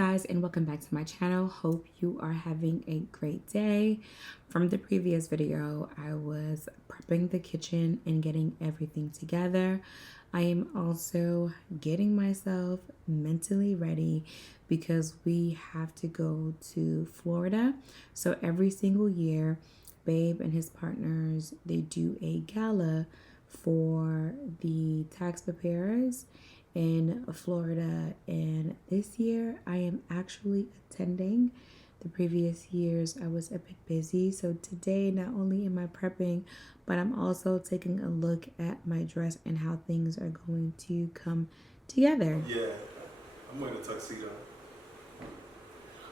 guys, and welcome back to my channel. Hope you are having a great day. From the previous video, I was prepping the kitchen and getting everything together. I am also getting myself mentally ready because we have to go to Florida. So every single year, Babe and his partners, they do a gala for the tax preparers in Florida, and this year I am actually attending. The previous years I was a bit busy, so today not only am I prepping, but I'm also taking a look at my dress and how things are going to come together. Yeah, I'm wearing a tuxedo.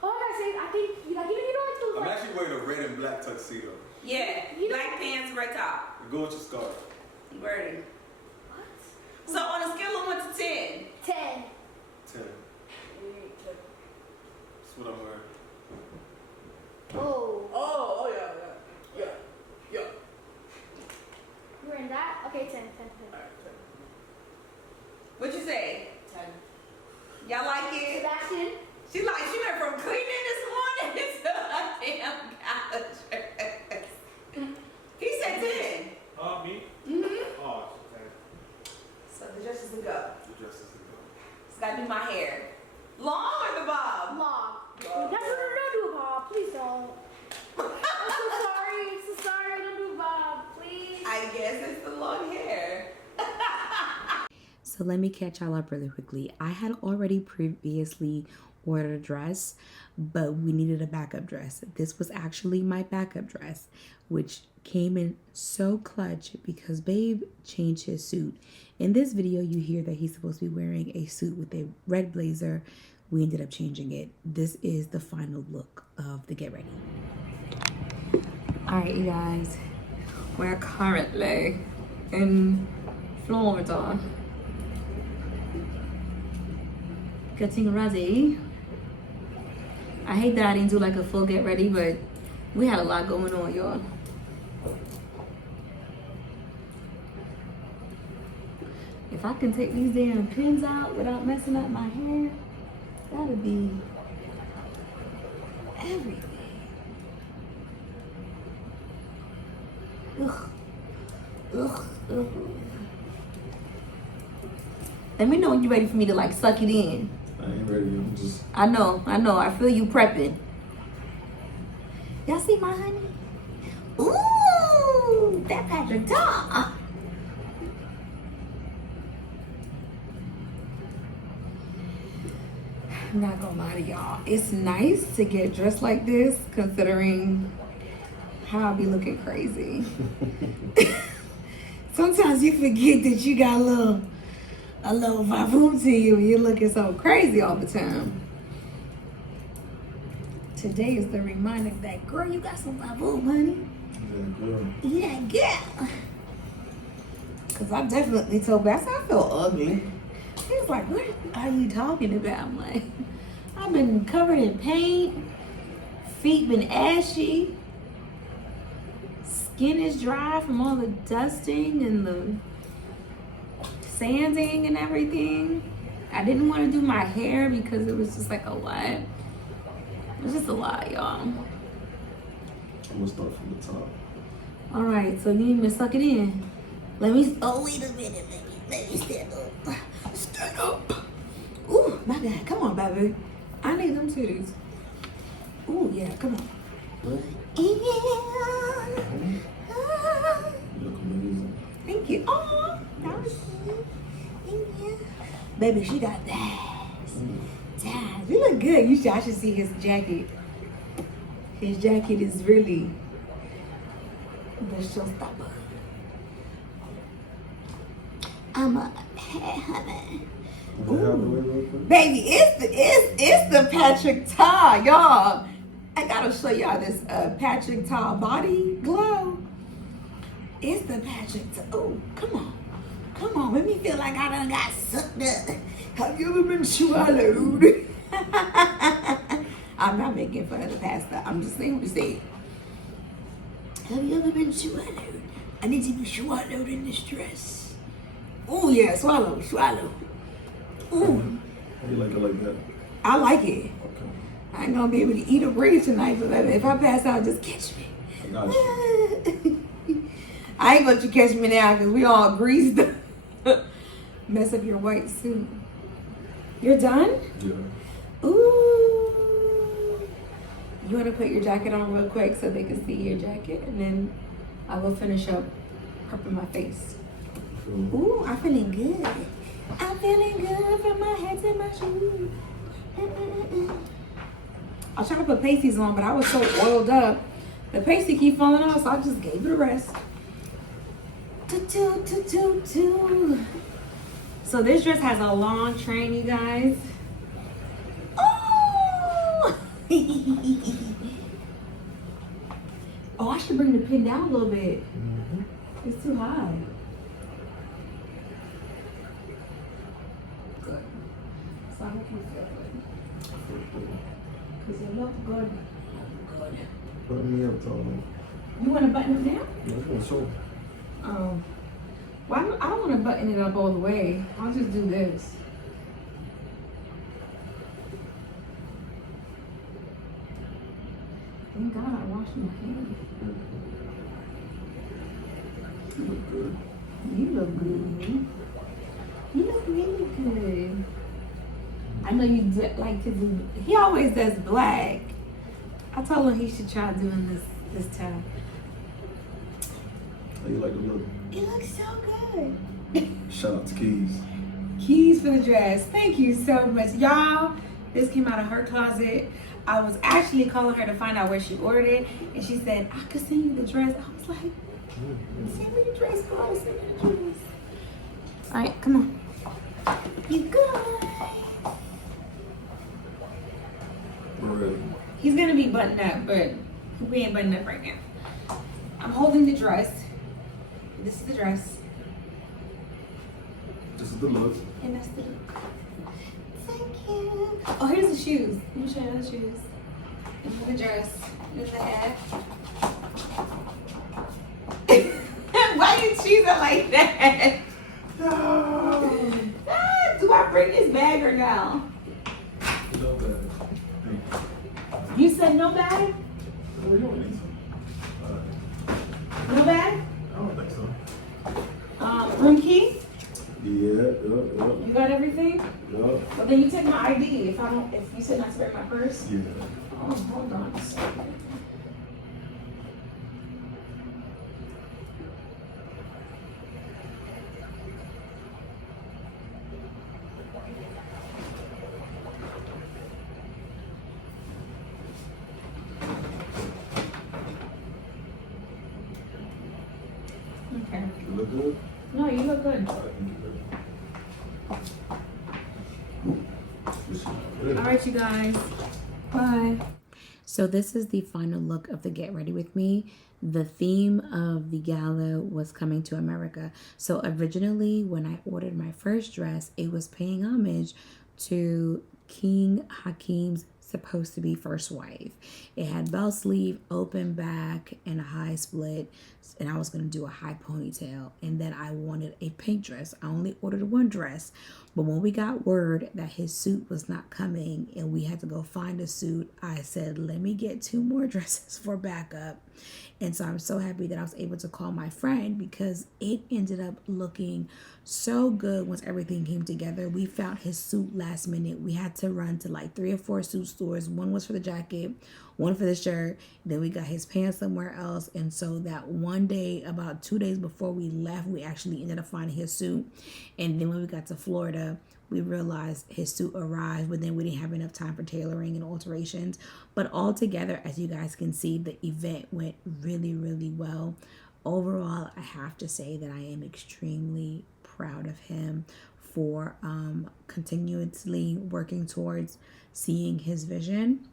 Oh, I think you don't like those. I'm actually wearing a red and black tuxedo. Yeah, black pants, red top. Go with your scarf. Wording. So on a scale of 1 to 10. 10. 10. That's what I'm wearing. Oh. Yeah. You're in that? Okay, 10. What you say? 10. Y'all like it? Sebastian? She went from cleaning this morning to a damn couch. He said 10. Oh, me? Mm-hmm. Oh, 10. So the dress is to go. The dress is to go. Just gotta do my hair. Long or the bob? Long. No, don't do a bob. Please don't. I'm so sorry. Don't do a bob. Please. I guess it's the long hair. So let me catch y'all up really quickly. I had already previously ordered a dress, but we needed a backup dress. This was actually my backup dress, which came in so clutch because Babe changed his suit. In this video, you hear that he's supposed to be wearing a suit with a red blazer. We ended up changing it. This is the final look of the get ready. All right, you guys, we're currently in Florida, getting ready. I hate that I didn't do like a full get ready, but we had a lot going on, y'all. If I can take these damn pins out without messing up my hair, that'll be everything. Ugh. Let me know when you're ready for me to like suck it in. I ain't ready. I'm just. I know. I feel you prepping. Y'all see my honey? Ooh, that Patrick Tar. I'm not gonna lie to y'all. It's nice to get dressed like this, considering how I be looking crazy. Sometimes you forget that you got a little vavoom to you and you're looking so crazy all the time. Today is the reminder that, girl, you got some vavoom, honey. Yeah, girl. Because I definitely told Bass I feel ugly. He was like, what are you talking about? I'm like, I've been covered in paint, feet been ashy, skin is dry from all the dusting and the sanding and everything. I didn't want to do my hair because it was just like a lot. It was just a lot, y'all. I'm gonna start from the top. All right, so you need me to suck it in. Let me, oh, wait a minute. Let me stand up. Stand up. Ooh, my God. Come on, baby. I need them titties. Ooh, yeah, come on. You look amazing. Thank you. Oh, that was good. Thank you. Baby, she got thighs. Thighs. You look good. I should see his jacket. His jacket is really the showstopper. I'm a honey. Ooh. Baby, it's the Patrick Tar, y'all. I gotta show y'all this Patrick Tar body glow. It's the Patrick Tar. Oh, come on, make me feel like I done got sucked up. Have you ever been swallowed? I'm not making fun of the pastor. I'm just saying what he said. Have you ever been swallowed? I need to be swallowed in this dress. Oh yeah, swallow. Ooh. How you like it like that? I like it. Okay. I ain't gonna be able to eat or breathe tonight, but if I pass out, just catch me. I got you. I ain't gonna let you catch me now because we all greased up. Mess up your white suit. You're done? Yeah. Ooh. You want to put your jacket on real quick so they can see your jacket, and then I will finish up prepping my face. Ooh, I'm feeling good. I'm feeling good from my head to my shoes. I was trying to put pasties on, but I was so oiled up. The pasty keep falling off, so I just gave it a rest. So this dress has a long train, you guys. Oh! Oh, I should bring the pin down a little bit. It's too high. Good. So I hope you feel good. Because you look good. Good. Button me up, Tom. You want to button it down? That's what Oh. Well, I don't want to button it up all the way. I'll just do this. Thank God I washed my hands. You look good. You look good. You look really good. I know you like to do. He always does black. I told him he should try doing this time. How you like the look? It looks so good. Shout out to Keys. Keys for the dress. Thank you so much. Y'all, this came out of her closet. I was actually calling her to find out where she ordered it, and she said, I could send you the dress. I was like, send me the dress, girl. Send me the dress. All right, come on. You good? We're ready. He's gonna be buttoned up, but we ain't buttoned up right now. I'm holding the dress. This is the dress. This is the look. And that's the look. Thank you. Oh, here's the shoes. Let me show you the shoes. And the dress. There's the hat. Why you choose it like that? No. Do I bring this bag or no? No bad. You said no bag? Oh, you don't need some. No bag? I don't think so. Room key? Yeah, You got everything? yeah. Well, then you take my ID. If you said not to bring my purse. Yeah. Oh, hold on a second. Okay. You look good? No, you look good. All right, thank you. All right, you guys. Bye. So this is the final look of the Get Ready With Me. The theme of the gala was coming to America. So originally when I ordered my first dress, it was paying homage to King Hakim's supposed to be first wife. It had bell sleeve, open back, and a high split. And I was going to do a high ponytail. And then I wanted a pink dress. I only ordered one dress. But when we got word that his suit was not coming and we had to go find a suit, I said, let me get 2 more dresses for backup. And so I'm so happy that I was able to call my friend because it ended up looking so good once everything came together. We found his suit last minute. We had to run to like 3 or 4 suit stores. One was for the jacket, one for the shirt. Then we got his pants somewhere else. And so that one day, about 2 days before we left, we actually ended up finding his suit. And then when we got to Florida, we realized his suit arrived, but then we didn't have enough time for tailoring and alterations. But altogether, as you guys can see, the event went really, really well. Overall, I have to say that I am extremely proud of him for continuously working towards seeing his vision.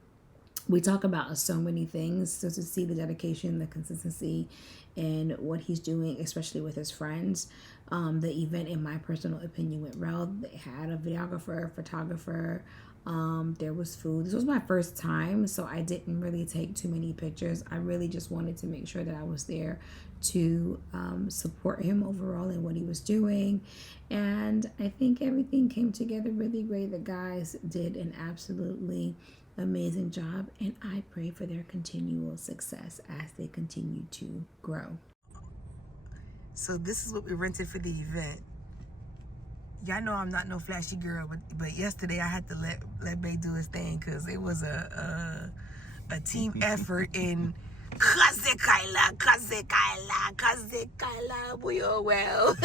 We talk about so many things, so to see the dedication, the consistency, and what he's doing, especially with his friends. The event, in my personal opinion, went well. They had a videographer, photographer, There was food. This was my first time, so I didn't really take too many pictures. I really just wanted to make sure that I was there to support him overall in what he was doing. And I think everything came together really great. The guys did an absolutely amazing job, and I pray for their continual success as they continue to grow. So this is what we rented for the event. Y'all know I'm not no flashy girl, but yesterday I had to let Bae do his thing because it was a team effort in Kaze Kaila, we are well.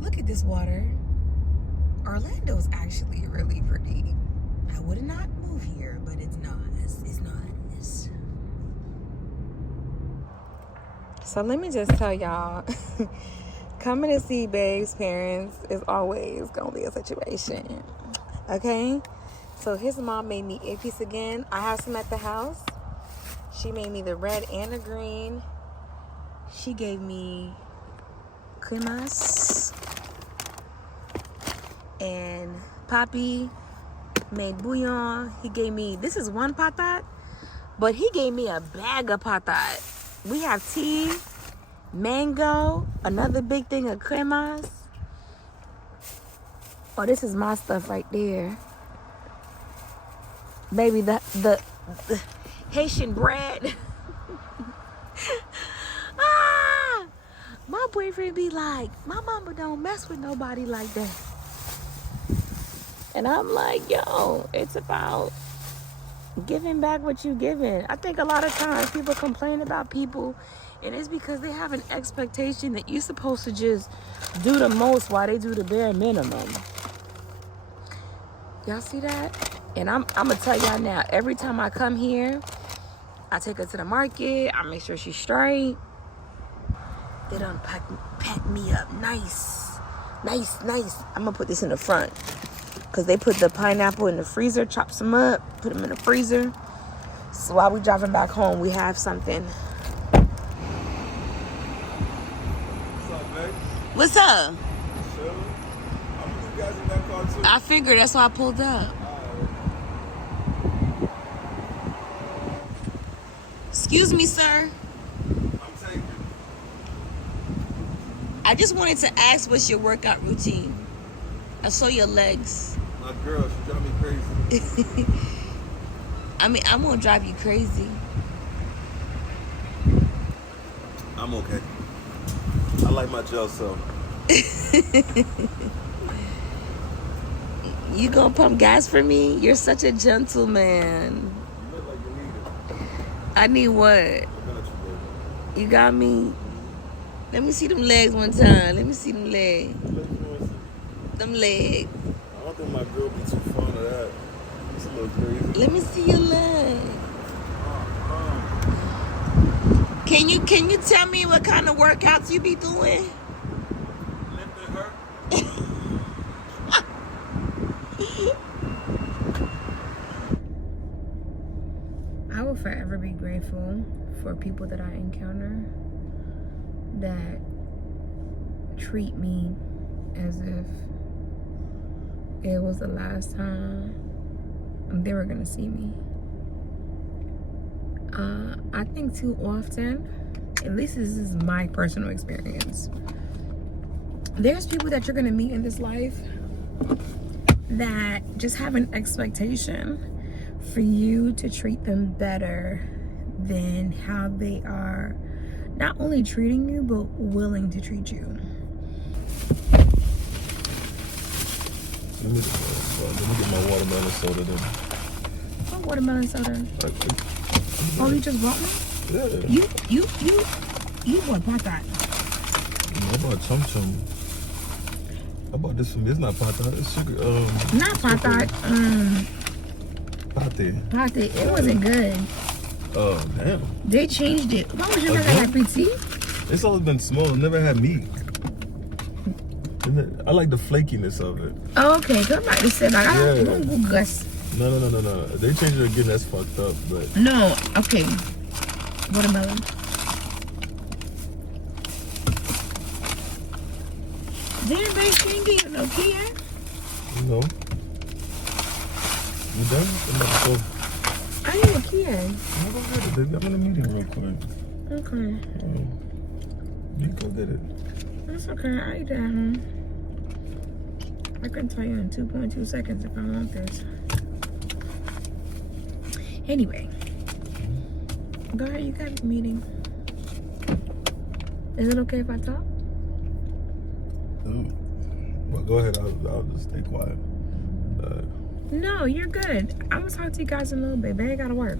Look at this water. Orlando's actually really pretty. I would not move here, but it's not. It's not. So let me just tell y'all, coming to see Babe's parents is always gonna be a situation. Okay? So his mom made me a piece again. I have some at the house. She made me the red and the green. She gave me cremas. And Papi made bouillon. He gave me, this is one patat, but he gave me a bag of patat. We have tea, mango, another big thing of cremas. Oh, this is my stuff right there. Baby, the Haitian bread. My boyfriend be like, my mama don't mess with nobody like that. And I'm like, yo, it's about giving back what you giving. I think a lot of times people complain about people, and it's because they have an expectation that you're supposed to just do the most while they do the bare minimum. Y'all see that? And I'm gonna tell y'all now, every time I come here, I take her to the market, I make sure she's straight. They done pack me up nice. I'm gonna put this in the front because they put the pineapple in the freezer, chop some up, put them in the freezer. So while we driving back home, we have something. What's up, babe? What's up? Sure. I'm with you guys in that car too. I figured that's why I pulled up. Excuse me, sir. I'm taking. I just wanted to ask, what's your workout routine? I saw your legs. My girl, she drive me crazy. I mean, I'm gonna drive you crazy. I'm okay. I like my gel so. You gonna pump gas for me? You're such a gentleman. You look like you need it. I need what? I got you, baby. You got me? Let me see them legs one time. Let me see them legs. Let me know what's- Them legs. I don't think my girl be too fond of that. It's a little crazy. Let me see your legs. Can you tell me what kind of workouts you be doing? Lifting her? I will forever be grateful for people that I encounter that treat me as if it was the last time they were gonna see me. I think too often, at least this is my personal experience, there's people that you're gonna meet in this life that just have an expectation for you to treat them better than how they are not only treating you, but willing to treat you. Let me get my watermelon soda then. Oh, watermelon soda. Oh, you just bought one? Yeah. You bought that. I bought Chum Chum. I bought this from, it's not pata, it's sugar. Not patat. Pate. It wasn't good. Oh, damn. They changed it. Why was you never Again? had PT? It's always been small. It never had meat. I like the flakiness of it. Oh, okay. Cause I'm about to say like, I Yeah. don't go Gus. No. They changed it again. That's fucked up. But No. Okay. Watermelon. Damn, babe, she ain't get you no key yet. No. You done? I'm about to go. I need a key yet. I'm gonna go get it, baby. I'm in a meeting real quick. Okay. You go get it. That's okay. I eat that at home. I can tell you in 2.2 seconds if I want this. Anyway. Go ahead, you got a meeting. Is it okay if I talk? Well, go ahead. I'll just stay quiet. No, you're good. I'm gonna talk to you guys in a little bit. Babe, I gotta work.